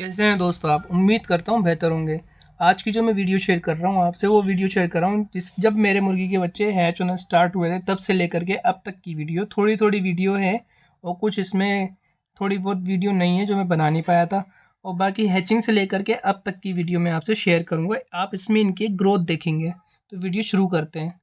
कैसे हैं दोस्तों आप? उम्मीद करता हूँ बेहतर होंगे। आज की जो मैं वीडियो शेयर कर रहा हूँ आपसे, वो वीडियो शेयर कर रहा हूँ जब मेरे मुर्गी के बच्चे हैच होना स्टार्ट हुए थे तब से लेकर के अब तक की वीडियो। थोड़ी वीडियो है और कुछ इसमें थोड़ी बहुत वीडियो नहीं है जो मैं बना नहीं पाया था, और बाकी हैचिंग से लेकर के अब तक की वीडियो मैं आपसे शेयर करूँगा। आप इसमें इनकी ग्रोथ देखेंगे। तो वीडियो शुरू करते हैं।